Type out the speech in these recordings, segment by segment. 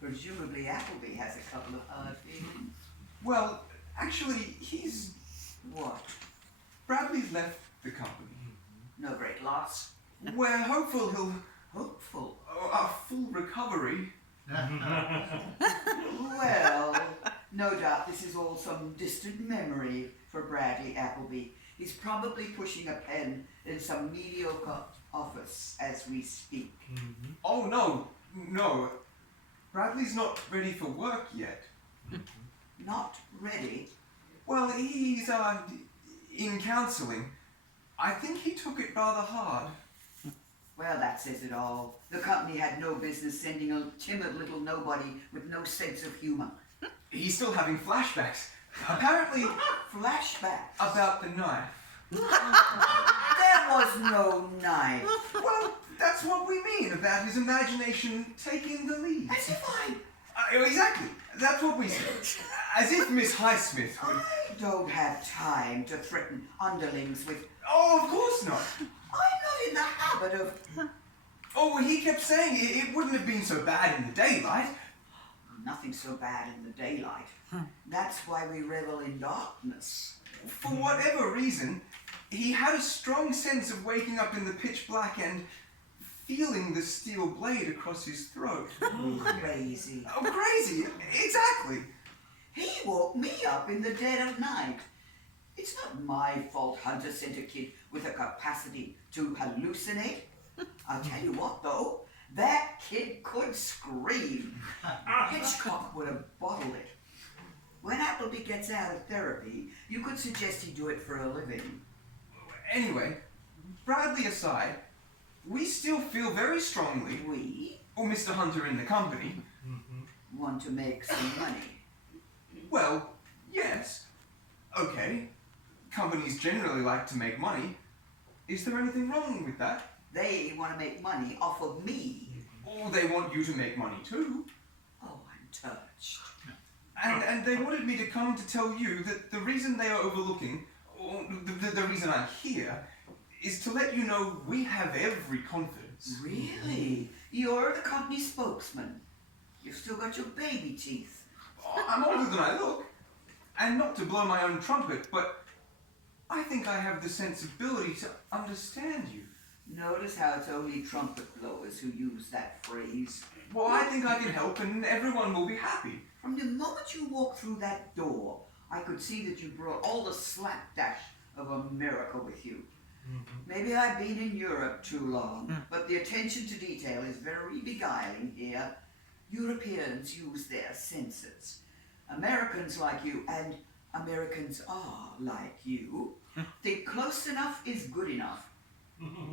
Presumably Appleby has a couple of hard feelings. Well, actually, he's... What? Bradley's left the company. No great loss. We're hopeful he'll... Hopeful. A full recovery. Well, no doubt this is all some distant memory for Bradley Appleby. He's probably pushing a pen in some mediocre office as we speak. Oh, no. Bradley's not ready for work yet. Not ready? Well, he's, in counseling. I think he took it rather hard. Well, that says it all. The company had no business sending a timid little nobody with no sense of humor. He's still having flashbacks. Apparently... Flashbacks? About the knife. There was no knife. Well, that's what we mean about his imagination taking the lead. As if I... Exactly. That's what we said. As if Miss Highsmith would... I don't have time to threaten underlings with... Oh, of course not. I'm not in the habit of... Oh, well, he kept saying it wouldn't have been so bad in the daylight. Nothing so bad in the daylight. That's why we revel in darkness. For whatever reason, he had a strong sense of waking up in the pitch black and feeling the steel blade across his throat. Crazy. Oh, crazy! Exactly! He woke me up in the dead of night. It's not my fault Hunter sent a kid with a capacity to hallucinate. I'll tell you what, though, that kid could scream. Hitchcock would have bottled it. When Appleby gets out of therapy, you could suggest he do it for a living. Anyway, Bradley aside, we still feel very strongly... We? Or Mr. Hunter in the company... Want to make some money. Well, yes. Okay. Companies generally like to make money. Is there anything wrong with that? They want to make money off of me. Or they want you to make money too. Oh, I'm touched. And they wanted me to come to tell you that the reason they are overlooking, or the reason I'm here, is to let you know we have every confidence. Really? You're the company spokesman. You've still got your baby teeth. I'm older than I look. And not to blow my own trumpet, but I think I have the sensibility to understand you. Notice how it's only trumpet blowers who use that phrase. Well, I think I can help and everyone will be happy. From the moment you walked through that door, I could see that you brought all the slapdash of America with you. Maybe I've been in Europe too long, but the attention to detail is very beguiling here. Europeans use their senses. Americans like you, and Americans are like you, think close enough is good enough.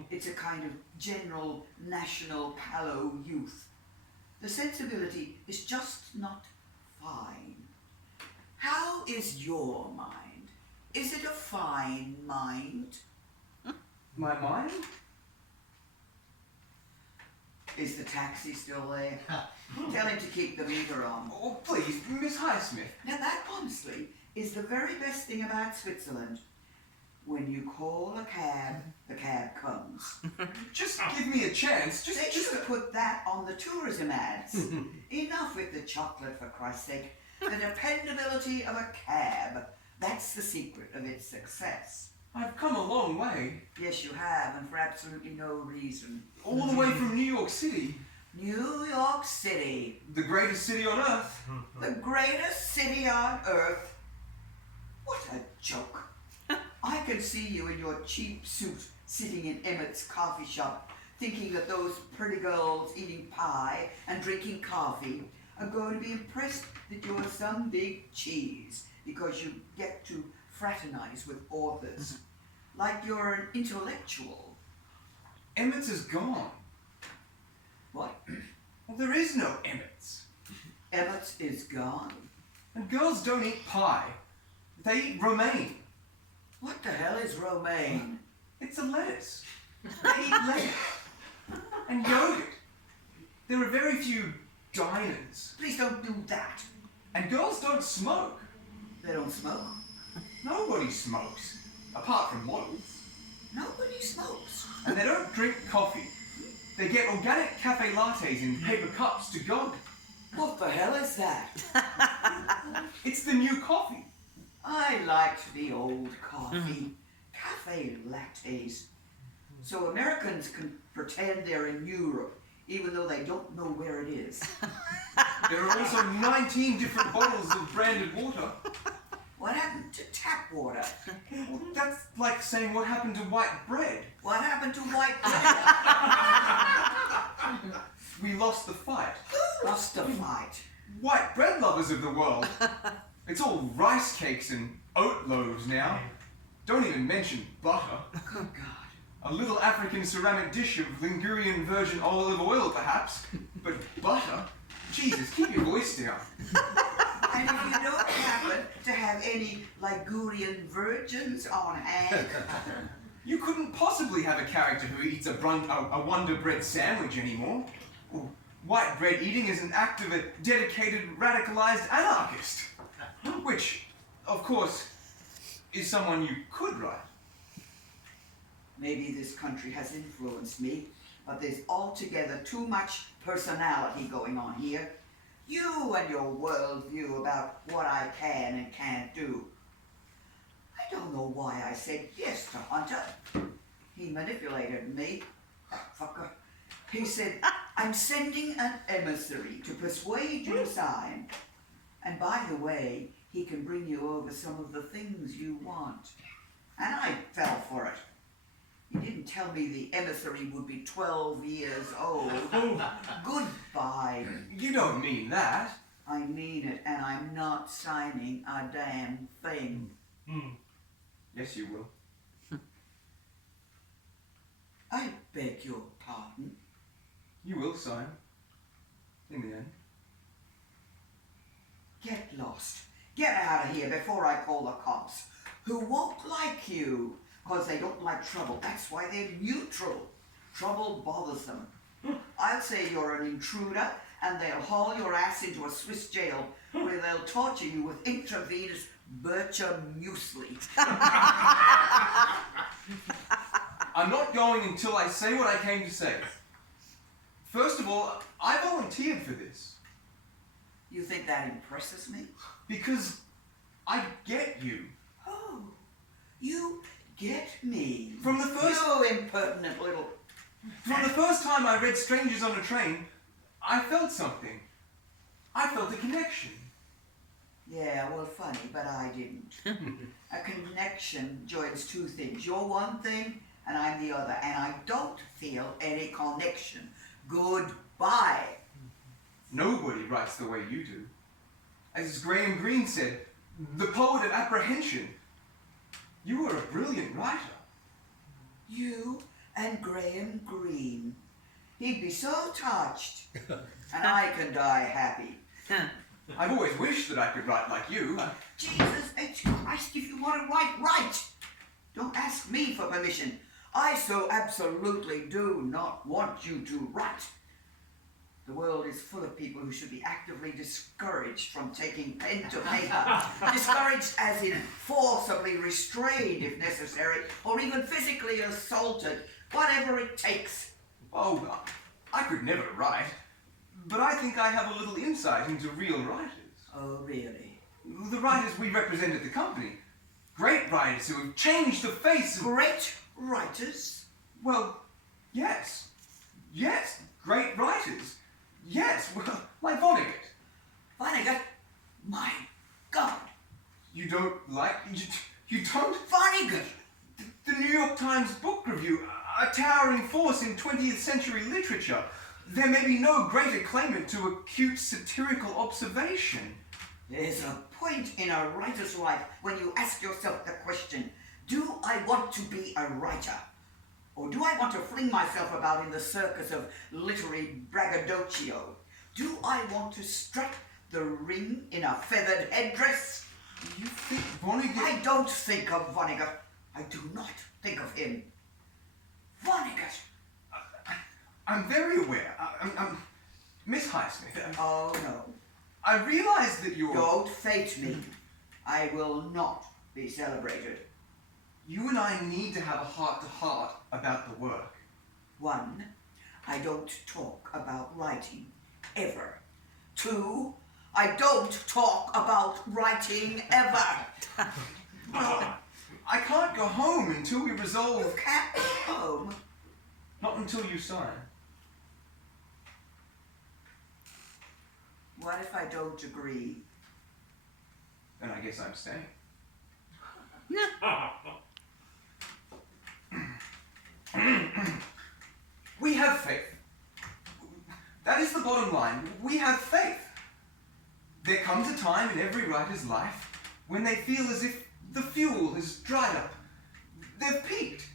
It's a kind of general national palo youth. The sensibility is just not fine. How is your mind? Is it a fine mind? My mind? Is the taxi still there? Tell him to keep the meter on. Oh, please, Miss Highsmith. Now that, honestly, is the very best thing about Switzerland. When you call a cab, the cab comes. Just give me a chance. They should have put that on the tourism ads. Enough with the chocolate, for Christ's sake. The dependability of a cab. That's the secret of its success. I've come a long way. Yes, you have, and for absolutely no reason. All the way from New York City. New York City. The greatest city on earth. The greatest city on earth. What a joke. I can see you in your cheap suit sitting in Emmett's coffee shop thinking that those pretty girls eating pie and drinking coffee are going to be impressed that you're some big cheese because you get to fraternize with authors. Like you're an intellectual. Emmett's is gone. What? Well, there is no Emmett's. Emmett's is gone. And girls don't eat pie. They eat romaine. What the hell is romaine? It's a lettuce. They eat lettuce. And yogurt. There are very few diners. Please don't do that. And girls don't smoke. They don't smoke. Nobody smokes. Apart from models. Nobody smokes. And they don't drink coffee. They get organic cafe lattes in paper cups to go. What the hell is that? It's the new coffee. I liked the old coffee. Cafe lattes. So Americans can pretend they're in Europe, even though they don't know where it is. There are also 19 different bottles of branded water. What happened to tap water? Well, that's like saying what happened to white bread. What happened to white bread? We lost the fight. Who lost the fight? White bread lovers of the world. It's all rice cakes and oat loaves now. Don't even mention butter. Good God. A little African ceramic dish of Ligurian virgin olive oil, perhaps. But butter? Jesus, keep your voice down. And if you don't happen to have any Ligurian virgins on hand, You couldn't possibly have a character who eats a Wonder Bread sandwich anymore. White bread eating is an act of a dedicated, radicalized anarchist. Which, of course, is someone you could write. maybe this country has influenced me, but there's altogether too much personality going on here. You and your worldview about what I can and can't do. I don't know why I said yes to Hunter. He manipulated me, that fucker. He said, I'm sending an emissary to persuade you to sign. And by the way, he can bring you over some of the things you want. And I fell for it. He didn't tell me the emissary would be 12 years old. Goodbye. You don't mean that. I mean it, and I'm not signing a damn thing. Yes, you will. I beg your pardon. You will sign. In the end. Get lost. Get out of here before I call the cops, who won't like you, because they don't like trouble. That's why they're neutral. Trouble bothers them. I'll say you're an intruder, and they'll haul your ass into a Swiss jail where they'll torture you with intravenous Bircher muesli. I'm not going until I say what I came to say. First of all, I volunteered for this. You think that impresses me? Because I get you. Oh, you get me. From the first time I read Strangers on a Train, I felt something. I felt a connection. Yeah, well, funny, but I didn't. A connection joins two things. You're one thing, and I'm the other, and I don't feel any connection. Goodbye. Nobody writes the way you do. As Graham Greene said, the poet of apprehension. You are a brilliant writer. You and Graham Greene. He'd be so touched. And I can die happy. I've always wished that I could write like you. Jesus H. Christ, if you want to write, write. Don't ask me for permission. I so absolutely do not want you to write. The world is full of people who should be actively discouraged from taking pen to paper. Discouraged as in forcibly restrained if necessary, or even physically assaulted, whatever it takes. Oh, I could never write. But I think I have a little insight into real writers. Oh, really? The writers we represent at the company. Great writers who have changed the face of... Great writers? Well, yes. Yes, great writers. Yes, well, like Vonnegut. Vonnegut? My God. You don't like... You don't... Vonnegut! The New York Times Book Review, a towering force in 20th century literature. There may be no greater claimant to acute satirical observation. There's a point in a writer's life when you ask yourself the question, do I want to be a writer? Or do I want to fling myself about in the circus of literary braggadocio? Do I want to strut the ring in a feathered headdress? You think Vonnegut... I don't think of Vonnegut. I do not think of him. Vonnegut! I'm very aware. Miss Highsmith. Oh, no. I realize that you're... Don't fate me. I will not be celebrated. You and I need to have a heart-to-heart about the work. 1, I don't talk about writing, ever. 2. I don't talk about writing ever. Well, I can't go home until we You resolve... can't go home. Not until you sign. What if I don't agree? Then I guess I'm staying. We have faith. That is the bottom line. We have faith. There comes a time in every writer's life when they feel as if the fuel has dried up. They've peaked.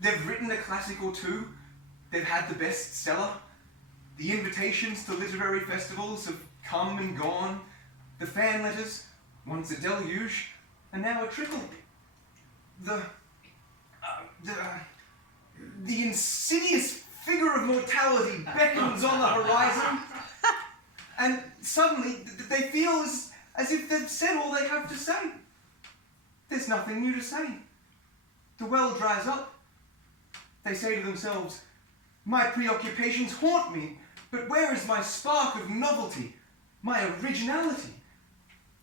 They've written a classic or two. They've had the bestseller. The invitations to literary festivals have come and gone. The fan letters, once a deluge, and now a trickle. The insidious figure of mortality beckons on the horizon, and suddenly they feel as if they've said all they have to say. There's nothing new to say. The well dries up. They say to themselves, my preoccupations haunt me, but where is my spark of novelty, my originality?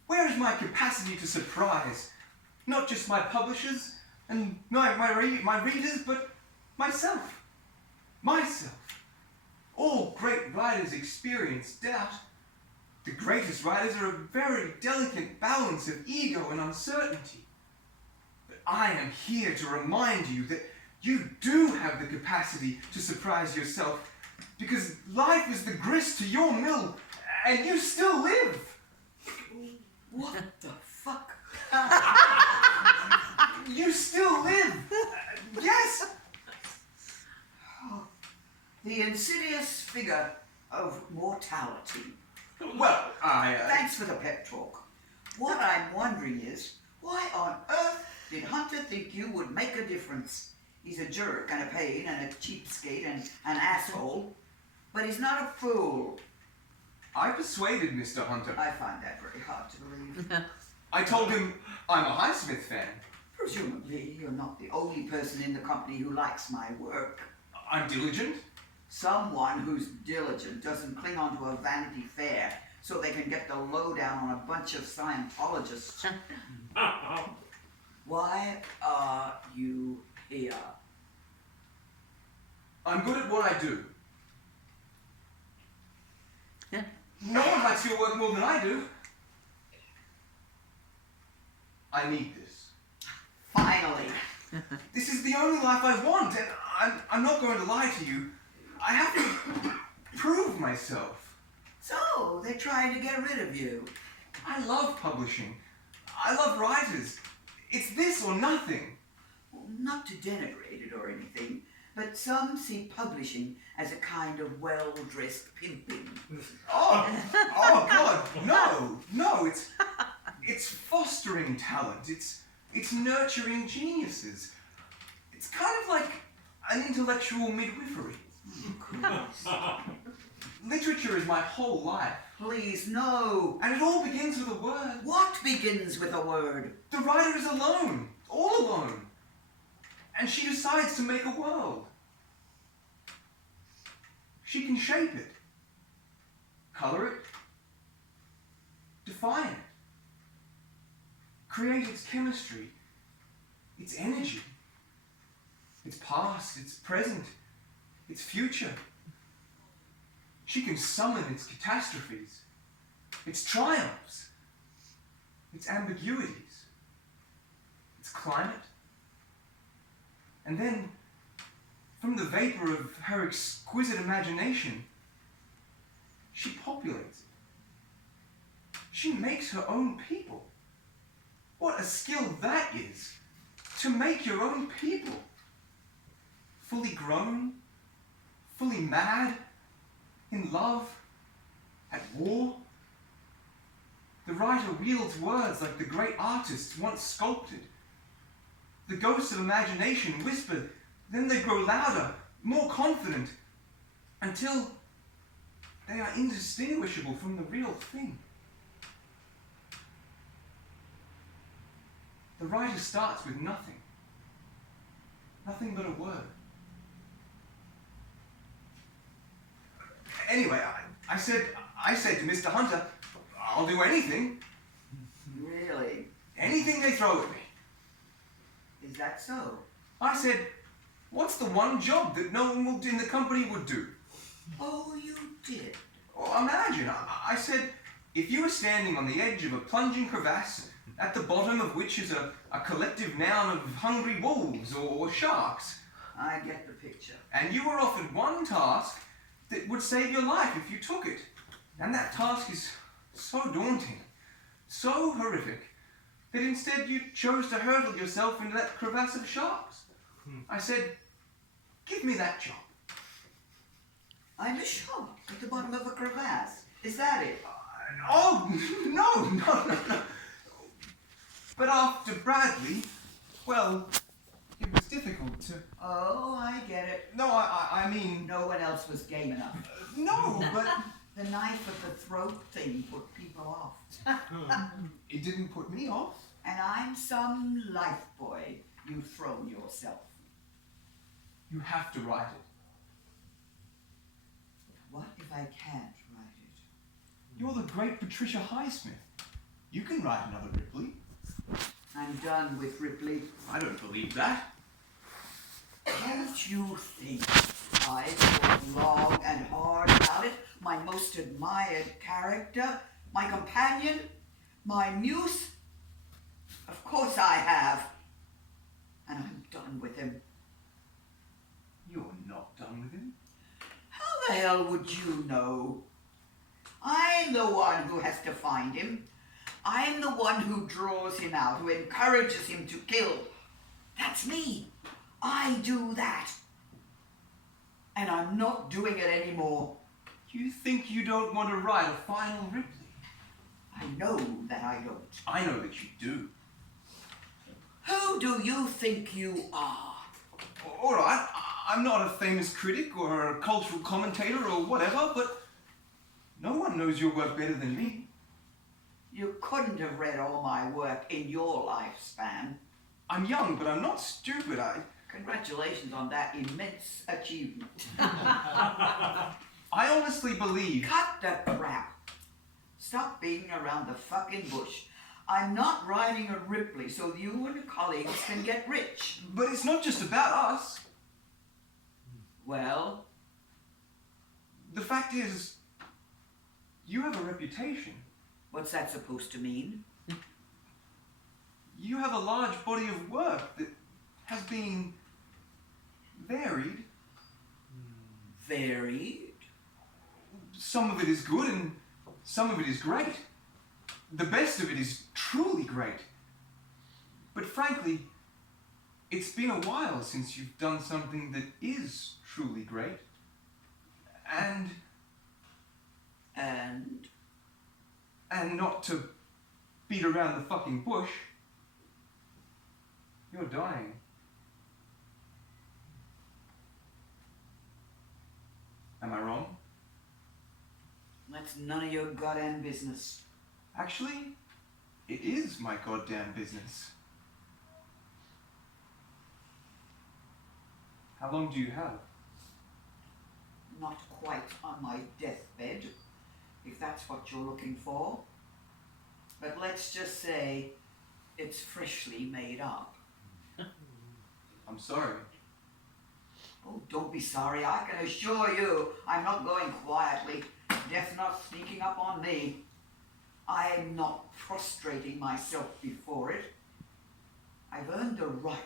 Where is my capacity to surprise? Not just my publishers and my readers, but myself. Myself. All great writers experience doubt. The greatest writers are a very delicate balance of ego and uncertainty. But I am here to remind you that you do have the capacity to surprise yourself, because life is the grist to your mill, and you still live. What the fuck? You still live. Yes. Oh, the insidious figure of mortality. Well, Thanks for the pep talk. What I'm wondering is, why on earth did Hunter think you would make a difference? He's a jerk and a pain and a cheapskate and an asshole, but he's not a fool. I persuaded Mr. Hunter. I find that very hard to believe. I told him I'm a Highsmith fan. Presumably, you're not the only person in the company who likes my work. I'm diligent. Someone who's diligent doesn't cling on to a Vanity Fair so they can get the lowdown on a bunch of Scientologists. Why are you here? I'm good at what I do. No one likes your work more than I do. I need this. Finally. This is the only life I want, and I'm not going to lie to you. I have to prove myself. So, they're trying to get rid of you. I love publishing. I love writers. It's this or nothing. Well, not to denigrate it or anything, but some see publishing as a kind of well-dressed pimping. Oh God, no, it's fostering talent. It's nurturing geniuses. It's kind of like an intellectual midwifery. Literature is my whole life. Please, no. And it all begins with a word. What begins with a word? The writer is alone, all alone. And she decides to make a world. She can shape it, color it, define it, create its chemistry, its energy, its past, its present, its future. She can summon its catastrophes, its triumphs, its ambiguities, its climate. And then, from the vapor of her exquisite imagination, she populates it. She makes her own people. What a skill that is, to make your own people. Fully grown, fully mad, in love, at war. The writer wields words like the great artists once sculpted. The ghosts of imagination whisper, then they grow louder, more confident, until they are indistinguishable from the real thing. The writer starts with nothing. Nothing but a word. Anyway, I said I said to Mr. Hunter, I'll do anything. Really? Anything they throw at me. Is that so? I said, what's the one job that no one in the company would do? Oh, you did? Well, imagine, I said, if you were standing on the edge of a plunging crevasse, at the bottom of which is a collective noun of hungry wolves or sharks, I get the picture. and you were offered one task that would save your life if you took it, and that task is so daunting, so horrific, that instead you chose to hurtle yourself into that crevasse of sharks. I said, give me that job. I'm a shark at the bottom of a crevasse. Is that it? Oh, no. But after Bradley, well, it was difficult to... Oh, I get it. No, I mean... No one else was game enough. No, but... The knife at the throat thing put people off. It didn't put me off. And I'm some life boy you've thrown yourself. You have to write it. What if I can't write it? You're the great Patricia Highsmith. You can write another Ripley. I'm done with Ripley. I don't believe that. Don't you think I've thought long and hard about it? My most admired character, my companion, my muse? Of course I have. And I'm done with him. You're not done with him. How the hell would you know? I'm the one who has to find him. I'm the one who draws him out, who encourages him to kill. That's me. I do that. And I'm not doing it anymore. You think you don't want to write a final Ripley? I know that I don't. I know that you do. Who do you think you are? All right, I'm not a famous critic or a cultural commentator or whatever, but no one knows your work better than me. You couldn't have read all my work in your lifespan. I'm young, but I'm not stupid. Congratulations on that immense achievement. I honestly believe... Cut the crap. Stop beating around the fucking bush. I'm not writing a Ripley so you and your colleagues can get rich. But it's not just about us. Well? The fact is, you have a reputation. What's that supposed to mean? You have a large body of work that has been varied. Varied? Some of it is good and some of it is great. The best of it is truly great. But frankly, it's been a while since you've done something that is truly great. And not to beat around the fucking bush, you're dying. Am I wrong? That's none of your goddamn business. Actually, it is my goddamn business. How long do you have? Not quite on my deathbed, if that's what you're looking for. But let's just say it's freshly made up. I'm sorry. Oh, don't be sorry. I can assure you I'm not going quietly. Death not sneaking up on me. I'm not prostrating myself before it. I've earned the right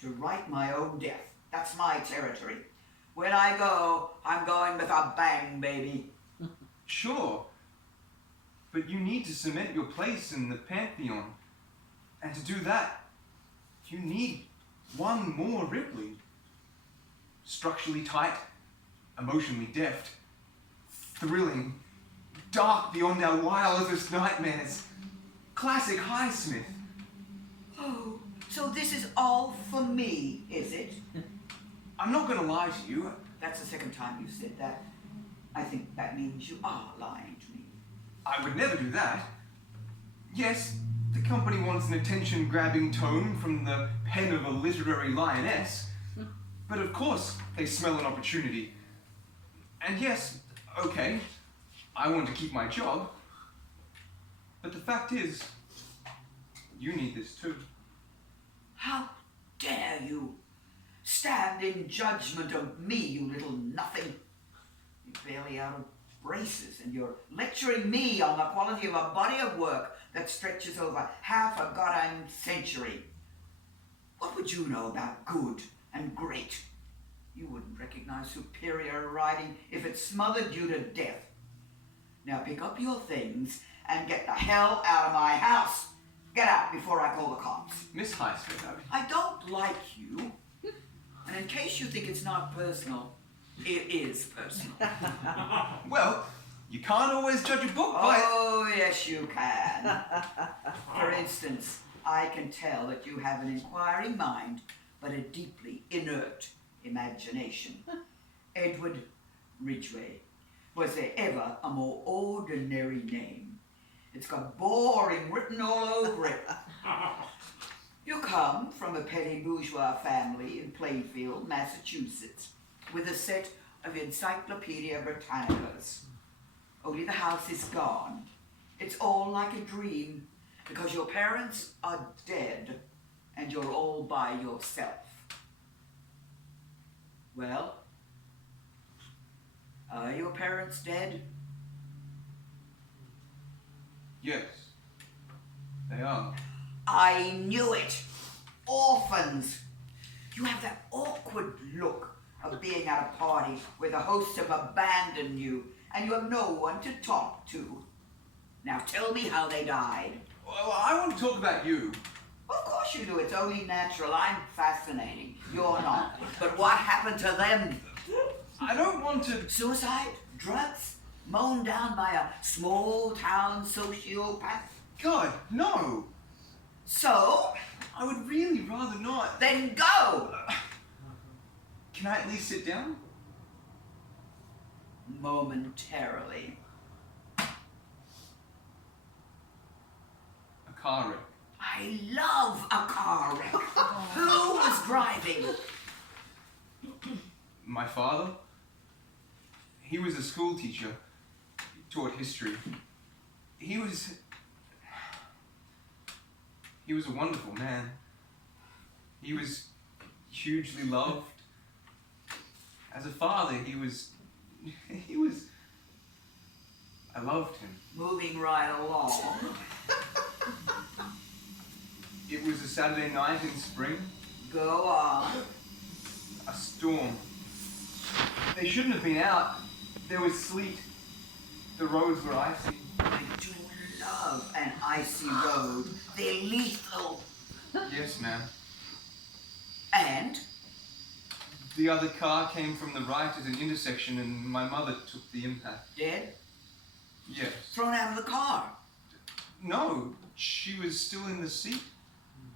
to write my own death. That's my territory. When I go, I'm going with a bang, baby. Sure. But you need to cement your place in the pantheon. And to do that, you need one more Ripley. Structurally tight, emotionally deft, thrilling, dark beyond our wildest nightmares. Classic Highsmith. Oh, so this is all for me, is it? I'm not going to lie to you. That's the second time you said that. I think that means you are lying to me. I would never do that. Yes, the company wants an attention-grabbing tone from the pen of a literary lioness. But of course, they smell an opportunity. And yes, okay, I want to keep my job. But the fact is, you need this too. How dare you stand in judgment of me, you little nothing? You're barely out of braces, and you're lecturing me on the quality of a body of work that stretches over half a goddamn century. What would you know about good and great? You wouldn't recognize superior writing if it smothered you to death. Now pick up your things and get the hell out of my house. Get out before I call the cops. Miss Highsmith, I don't like you. And in case you think it's not personal, it is personal. well, you can't always judge a book by... Oh, yes you can. For instance, I can tell that you have an inquiring mind, but a deeply inert imagination. Edward Ridgway. Was there ever a more ordinary name? It's got boring written all over it. You come from a petty bourgeois family in Plainfield, Massachusetts, with a set of Encyclopedia Britannicas. Only the house is gone. It's all like a dream, because your parents are dead, and you're all by yourself. Well, are your parents dead? Yes, they are. I knew it. Orphans. You have that awkward look of being at a party where the hosts have abandoned you and you have no one to talk to. Now tell me how they died. Well, I want to talk about you. Of course you do. It's only natural. I'm fascinating. You're not. But what happened to them? I don't want to... Suicide? Drugs? Mown down by a small-town sociopath? God, no. So? I would really rather not. Then go! Can I at least sit down? Momentarily. A car wreck. I love a car wreck. Who was driving? My father. He was a school teacher. He taught history. He was a wonderful man. He was hugely loved. As a father, he was, I loved him. Moving right along. It was a Saturday night in spring. Go on. A storm. They shouldn't have been out. There was sleet. The roads were icy. I do love an icy road. They're lethal. Yes, ma'am. And? The other car came from the right at an intersection and my mother took the impact. Dead? Yes. Thrown out of the car? No, she was still in the seat.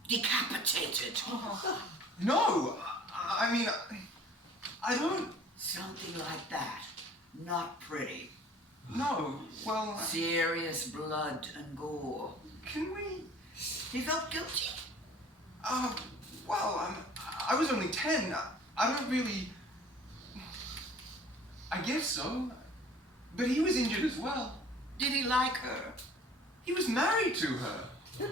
Decapitated? No! I mean, I don't... Something like that. Not pretty. No, well... Serious blood and gore. Can we... He felt guilty? Well, I was only 10. I don't really... I guess so. But he was injured as well. Did he like her? He was married to her.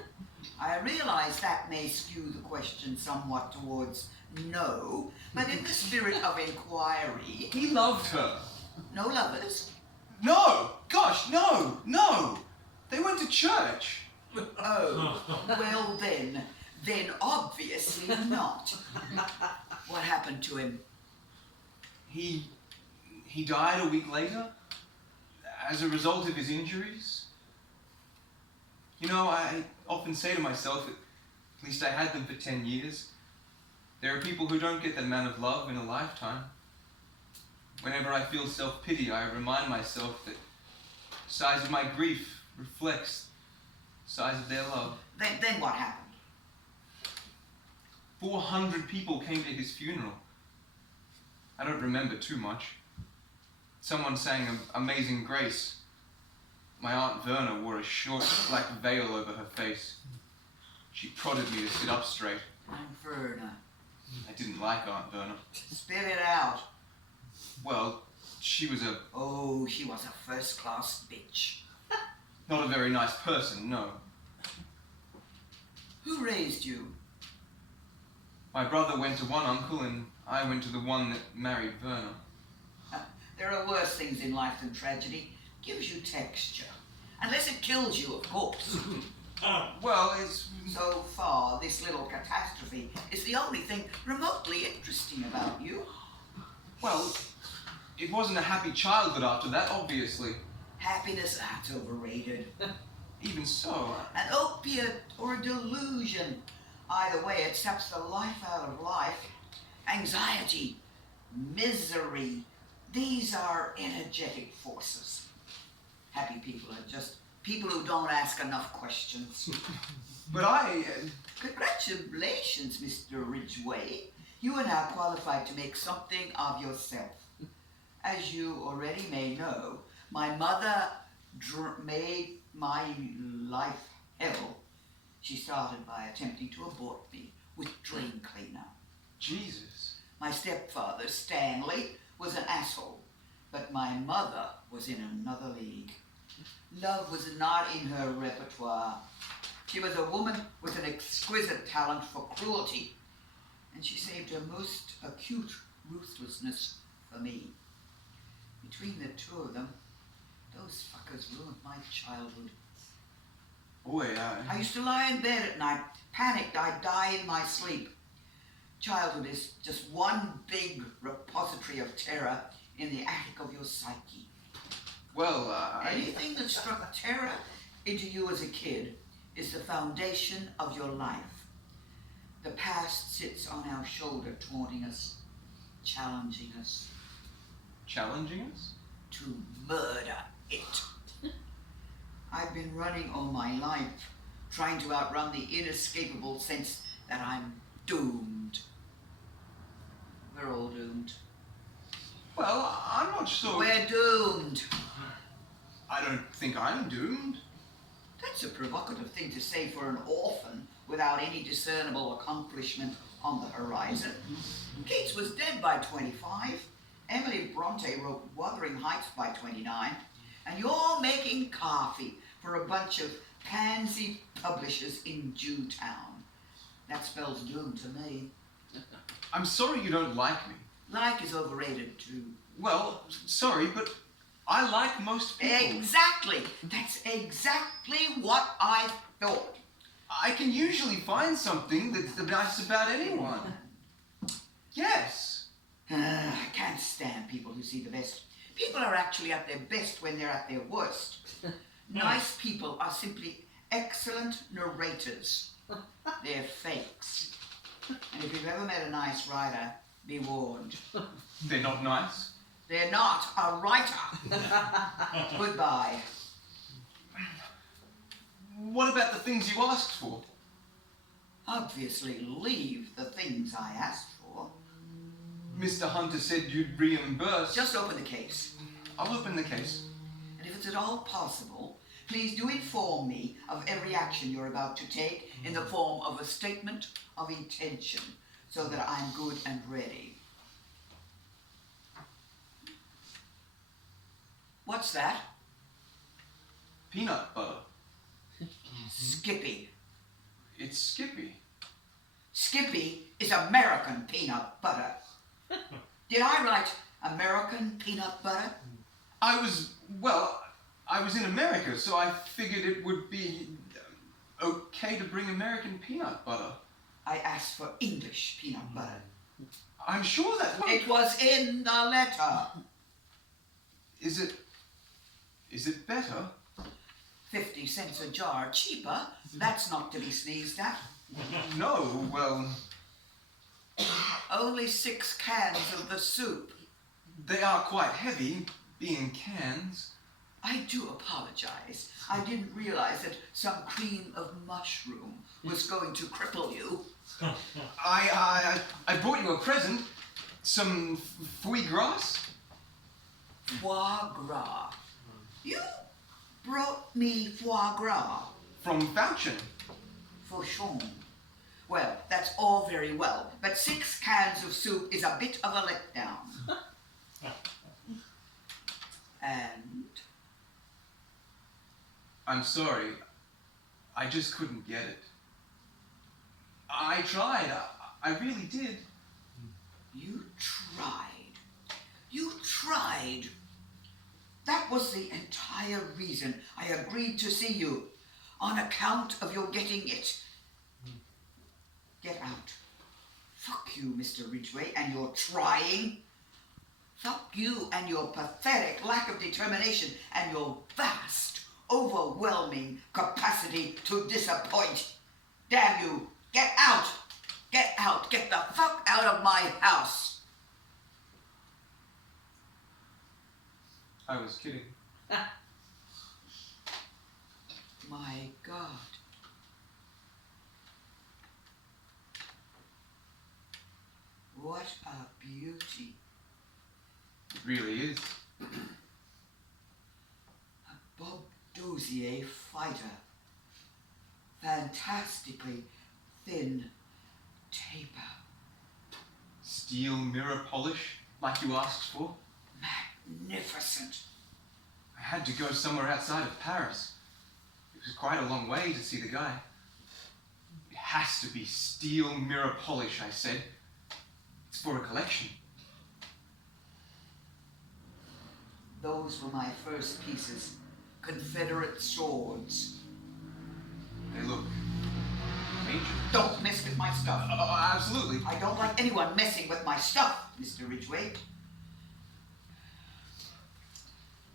I realize that may skew the question somewhat towards no, but in the spirit of inquiry... He loved her. No lovers? No! Gosh, no! No! They went to church. Oh, well then obviously not. What happened to him? He died a week later as a result of his injuries. You know, I often say to myself, at least I had them for 10 years, there are people who don't get that amount of love in a lifetime. Whenever I feel self-pity, I remind myself that the size of my grief reflects the size of their love. Then what happened? 400 people came to his funeral. I don't remember too much. Someone sang Amazing Grace. My Aunt Verna wore a short black veil over her face. She prodded me to sit up straight. Aunt Verna. I didn't like Aunt Verna. Spit it out. Well, she was a... Oh, she was a first-class bitch. not a very nice person, no. Who raised you? My brother went to one uncle and I went to the one that married Werner. There are worse things in life than tragedy. Gives you texture. Unless it kills you, of course. Well, it's... So far, this little catastrophe is the only thing remotely interesting about you. Well, it wasn't a happy childhood after that, obviously. Happiness, that's overrated. Even so... An opiate or a delusion. Either way, it saps the life out of life. Anxiety, misery, these are energetic forces. Happy people are just people who don't ask enough questions. But I... Congratulations, Mr. Ridgway. You are now qualified to make something of yourself. As you already may know, my mother made my life hell. She started by attempting to abort me with drain cleaner. Jesus. My stepfather, Stanley, was an asshole, but my mother was in another league. Love was not in her repertoire. She was a woman with an exquisite talent for cruelty, and she saved her most acute ruthlessness for me. Between the two of them, those fuckers ruined my childhood. Boy, I used to lie in bed at night, panicked I'd die in my sleep. Childhood is just one big repository of terror in the attic of your psyche. Well, Anything that struck terror into you as a kid is the foundation of your life. The past sits on our shoulder, taunting us, challenging us Challenging us? to murder it. I've been running all my life, trying to outrun the inescapable sense that I'm doomed. We're all doomed. Well, I'm not sure... We're doomed. I don't think I'm doomed. That's a provocative thing to say for an orphan without any discernible accomplishment on the horizon. Keats was dead by 25. Emily Bronte wrote Wuthering Heights by 29. And you're making coffee for a bunch of pansy publishers in Jewtown. That spells doom to me. I'm sorry you don't like me. Like is overrated too. Well, sorry, but I like most people. Exactly. That's exactly what I thought. I can usually find something that's nice about anyone. Yes. I can't stand people who see the best. People are actually at their best when they're at their worst. Nice people are simply excellent narrators. They're fakes. And if you've ever met a nice writer, be warned. They're not nice. They're not a writer. Goodbye. What about the things you asked for? Obviously, leave the things I asked for. Mr. Hunter said you'd reimburse. Just open the case. I'll open the case. And if it's at all possible, please do inform me of every action you're about to take in the form of a statement of intention, so that I'm good and ready. What's that? Peanut butter. Skippy. It's Skippy. Skippy is American peanut butter. Did I write American peanut butter? I was in America, so I figured it would be okay to bring American peanut butter. I asked for English peanut butter. I'm sure that... It was in the letter. Is it better? 50 cents a jar cheaper. That's not to be sneezed at. No, well... Only 6 cans of the soup. They are quite heavy, being cans. I do apologize. I didn't realize that some cream of mushroom was going to cripple you. I brought you a present. Some foie gras. Foie gras. You brought me foie gras. From Fouchen. Fauchon. Well, that's all very well, but 6 cans of soup is a bit of a letdown. And? I'm sorry. I just couldn't get it. I tried. I really did. You tried. You tried. That was the entire reason I agreed to see you, on account of your getting it. Get out. Fuck you, Mr. Ridgway, and your trying. Fuck you and your pathetic lack of determination and your vast, overwhelming capacity to disappoint. Damn you. Get out. Get out. Get the fuck out of my house. I was kidding. My God. What a beauty. It really is. A Bob Dozier fighter. Fantastically thin taper. Steel mirror polish, like you asked for. Magnificent. I had to go somewhere outside of Paris. It was quite a long way to see the guy. It has to be steel mirror polish, I said. It's for a collection. Those were my first pieces. Confederate swords. They look dangerous. Don't mess with my stuff. Absolutely. I don't like anyone messing with my stuff, Mr. Ridgway.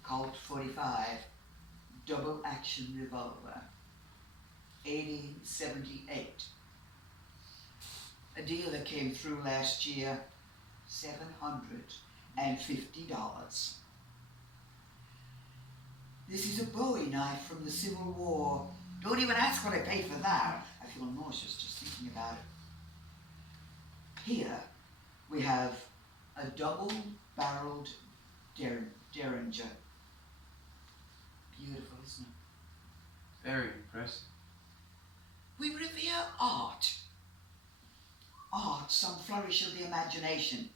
Colt 45, double action revolver, 1878. A dealer came through last year, $750. This is a Bowie knife from the Civil War. Don't even ask what I paid for that. I feel nauseous just thinking about it. Here we have a double-barreled Derringer. Beautiful, isn't it? Very impressive. We revere art. Art, some flourish of the imagination.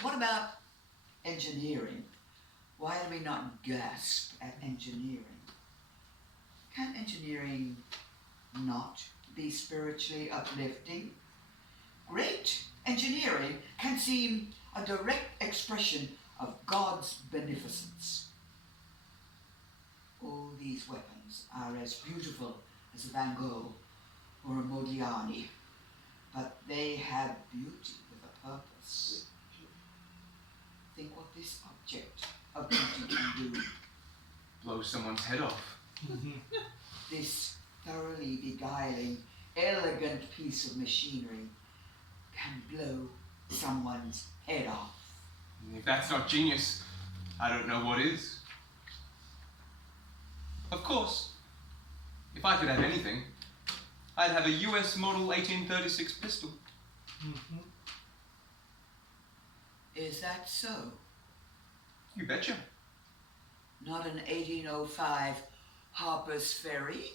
What about engineering? Why do we not gasp at engineering? Can engineering not be spiritually uplifting? Great engineering can seem a direct expression of God's beneficence. All these weapons are as beautiful as a Van Gogh or a Modigliani, but they have beauty with a purpose. Think what this object of beauty can do. Blow someone's head off. This thoroughly beguiling, elegant piece of machinery can blow someone's head off. If that's not genius, I don't know what is. Of course, if I could have anything, I'd have a US model 1836 pistol. Is that so? You betcha. Not an 1805 Harper's Ferry?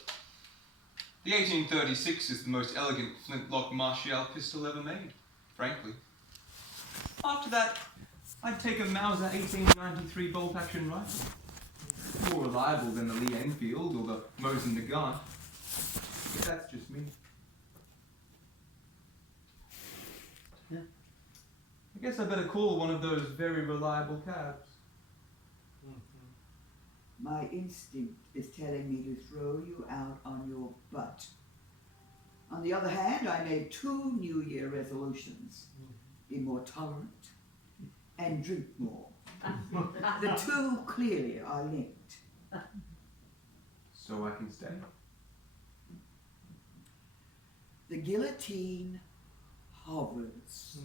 The 1836 is the most elegant flintlock Martial pistol ever made, frankly. After that, I'd take a Mauser 1893 bolt-action rifle. More reliable than the Lee Enfield or the Mosin Nagant. But that's just me. Yeah. I guess I better call one of those very reliable cabs. My instinct is telling me to throw you out on your butt. On the other hand, I made 2 New Year resolutions. Be more tolerant and drink more. The two clearly are linked. So I can stay? The guillotine hovers.